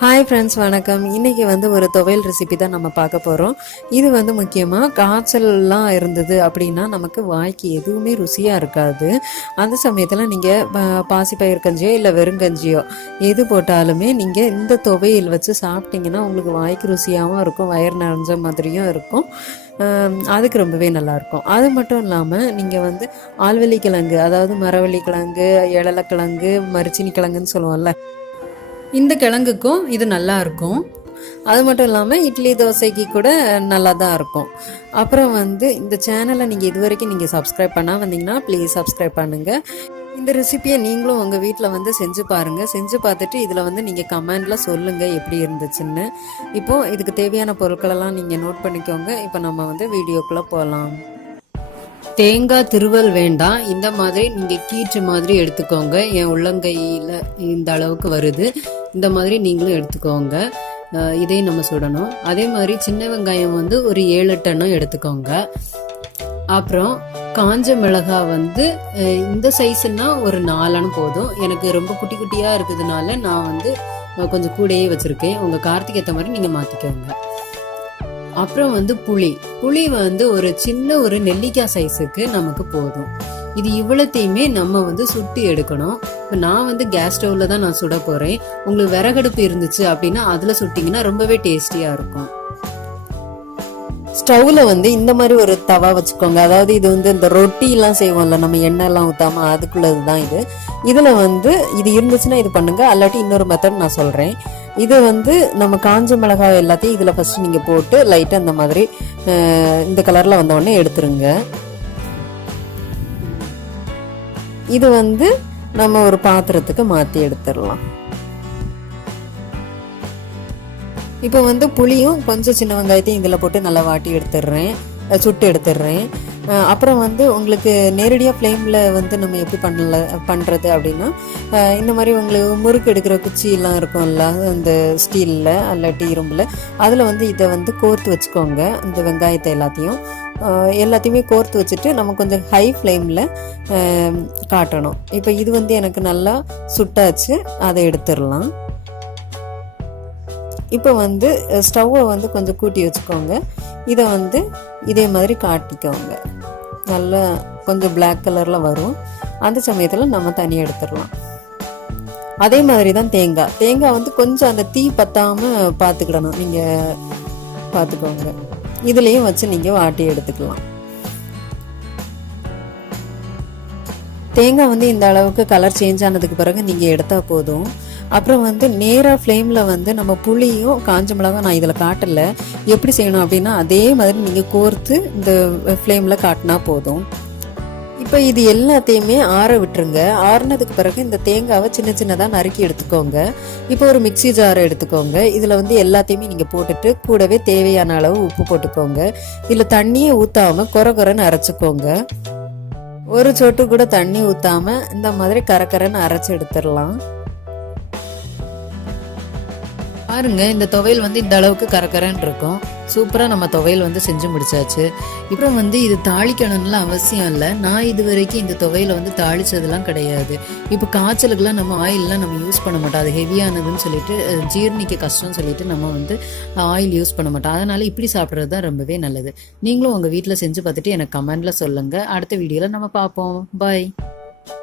Hi friends, வணக்கம். இன்றைக்கி ஒரு துவையல் ரெசிபி தான் நம்ம பார்க்க போகிறோம். இது முக்கியமாக காய்ச்சல்லாம் இருந்தது அப்படின்னா நமக்கு வாய்க்கு எதுவுமே ருசியாக இருக்காது. அந்த சமயத்தில் நீங்கள் பாசிப்பயிர் கஞ்சியோ இல்லை வெறுங்கஞ்சியோ எது போட்டாலுமே நீங்கள் இந்த துவையல் வச்சு சாப்பிட்டிங்கன்னா உங்களுக்கு வாய்க்கு ருசியாகவும் இருக்கும், வயிறு நிறைஞ்ச மாதிரியும் இருக்கும். அதுக்கு ரொம்பவே நல்லாயிருக்கும். அது மட்டும் இல்லாமல் நீங்கள் ஆழ்வள்ளி கிழங்கு, அதாவது மரவள்ளி கிழங்கு, எழலைக்கிழங்கு, மரிச்சினி கிழங்குன்னு சொல்லுவோம்ல, இந்த கிழங்குக்கும் இது நல்லா இருக்கும். அது மட்டும் இல்லாமல் இட்லி தோசைக்கு கூட நல்லா தான் இருக்கும். அப்புறம் இந்த சேனலை நீங்கள் இது வரைக்கும் நீங்கள் சப்ஸ்கிரைப் பண்ணால் வந்தீங்கன்னா ப்ளீஸ் சப்ஸ்கிரைப் பண்ணுங்கள். இந்த ரெசிபியை நீங்களும் உங்கள் வீட்டில் செஞ்சு பாருங்கள். செஞ்சு பார்த்துட்டு இதில் நீங்கள் கமெண்டில் சொல்லுங்கள் எப்படி இருந்துச்சுன்னு. இப்போது இதுக்கு தேவையான பொருட்களெல்லாம் நீங்கள் நோட் பண்ணிக்கோங்க. இப்போ நம்ம வீடியோக்குள்ளே போகலாம். தேங்காய் திருவல் வேண்டாம், இந்த மாதிரி நீங்கள் கீற்று மாதிரி எடுத்துக்கோங்க. என் உள்ளங்கையில் இந்த அளவுக்கு வருது, இந்த மாதிரி நீங்களும் எடுத்துக்கோங்க. இதையும் நம்ம சுடணும். அதே மாதிரி சின்ன வெங்காயம் ஒரு 7-8 எண்ணம் எடுத்துக்கோங்க. அப்புறம் காஞ்ச மிளகாய் இந்த சைஸ்னா ஒரு 4 போதும். எனக்கு ரொம்ப குட்டி குட்டியாக இருக்குதுனால நான் கொஞ்சம் கூடையே வச்சுருக்கேன். உங்கள் காரத்துக்கு ஏற்ற மாதிரி நீங்கள் மாற்றிக்கோங்க. அப்புறம் புளி ஒரு சின்ன ஒரு நெல்லிக்காய் சைஸுக்கு நமக்கு போதும். இது இவ்வளத்தையுமே நம்ம சுட்டி எடுக்கணும். இப்போ நான் கேஸ் ஸ்டவ்ல தான் நான் சுட போறேன். உங்களுக்கு விறகடுப்பு இருந்துச்சு அப்படின்னா அதுல சுட்டிங்கன்னா ரொம்பவே டேஸ்டியா இருக்கும். ஸ்டவ்ல இந்த மாதிரி ஒரு தவா வச்சுக்கோங்க. அதாவது இது இந்த ரொட்டி எல்லாம் செய்வோம்ல, நம்ம எண்ணெய் எல்லாம் ஊத்தாம அதுக்குள்ளது தான் இது. இதுல இது இருந்துச்சுன்னா இது பண்ணுங்க, அல்லாட்டி இன்னொரு மெத்தட் நான் சொல்றேன். இது நம்ம காஞ்ச மிளகாய் எல்லாத்தையும் இதுல ஃபர்ஸ்ட் நீங்க போட்டு லைட்டா இந்த மாதிரி இந்த கலர்ல வந்த உடனே எடுத்துருங்க. இது நம்ம ஒரு பாத்திரத்துக்கு மாத்தி எடுத்துடலாம். இப்போ புளியும் கொஞ்சம் சின்ன வெங்காயத்தையும் இதில் போட்டு நல்லா வாட்டி எடுத்துடுறேன், சுட்டு எடுத்துடுறேன். அப்புறம் உங்களுக்கு நேரடியாக ஃப்ளேமில் நம்ம எப்படி பண்ணுறது அப்படின்னா, இந்த மாதிரி உங்களுக்கு முறுக்கு எடுக்கிற குச்சியெல்லாம் இருக்கும்ல, அந்த ஸ்டீலில் அல்லாட்டி இரும்பில், அதில் இதை கோர்த்து வச்சுக்கோங்க. இந்த வெங்காயத்தை எல்லாத்தையுமே கோர்த்து வச்சுட்டு நம்ம கொஞ்சம் ஹை ஃப்ளேமில் காட்டணும். இப்போ இது எனக்கு நல்லா சுட்டாச்சு, அதை எடுத்துடலாம். இப்போ ஸ்டவ்வை கொஞ்சம் கூட்டி வச்சுக்கோங்க. இதை இதே மாதிரி காட்டிக்கோங்க. நல்லா கொஞ்சம் பிளாக் கலரில் வரும். அந்த சமயத்தில் நம்ம தனியாக எடுத்துடலாம். அதே மாதிரி தான் தேங்காய் கொஞ்சம் அந்த தீ பற்றாமல் பார்த்துக்கிடணும். நீங்கள் பார்த்துக்கோங்க. இதுலேயும் வச்சு நீங்கள் வாட்டி எடுத்துக்கலாம். தேங்காய் இந்த அளவுக்கு கலர் சேஞ்ச் ஆனதுக்கு பிறகு நீங்கள் எடுத்தால் போதும். அப்புறம் நேராக ஃப்ளேமில் நம்ம புளியும் காஞ்ச மிளகாய் நான் இதில் காட்டல, எப்படி செய்யணும் அப்படின்னா அதே மாதிரி நீங்கள் கோர்த்து இந்த ஃப்ளேமில் காட்டினா போதும். இப்போ இது எல்லாத்தையுமே ஆற விட்டுருங்க. ஆறினதுக்கு பிறகு இந்த தேங்காவை சின்ன சின்னதாக நறுக்கி எடுத்துக்கோங்க. இப்போ ஒரு மிக்சி ஜாரை எடுத்துக்கோங்க. இதில் எல்லாத்தையுமே நீங்கள் போட்டுட்டு கூடவே தேவையான அளவு உப்பு போட்டுக்கோங்க. இதில் தண்ணியே ஊற்றாமல் கொரன்னு அரைச்சிக்கோங்க. ஒரு சொட்டு கூட தண்ணி ஊற்றாமல் இந்த மாதிரி கரன்னு அரைச்சி எடுத்துடலாம். பாருங்க, இந்த துவையல் இந்த அளவுக்கு கரகரன்னு இருக்கும். சூப்பராக நம்ம துவையல் செஞ்சு முடிச்சாச்சு. இப்போ இது தாளிக்கணும்லாம் அவசியம் இல்லை. நான் இது வரைக்கும் இந்த துவையலை தாளிச்சதெல்லாம் கிடையாது. இப்போ காய்ச்சலுக்குலாம் நம்ம ஆயிலெலாம் நம்ம யூஸ் பண்ண மாட்டோம். அது ஹெவியானதுன்னு சொல்லிட்டு ஜீர்ணிக்க கஷ்டம்னு சொல்லிட்டு நம்ம ஆயில் யூஸ் பண்ண மாட்டோம். அதனால இப்படி சாப்பிட்றது தான் ரொம்பவே நல்லது. நீங்களும் உங்கள் வீட்டில் செஞ்சு பார்த்துட்டு எனக்கு கமெண்ட்ல சொல்லுங்கள். அடுத்த வீடியோவில் நம்ம பார்ப்போம். பாய்.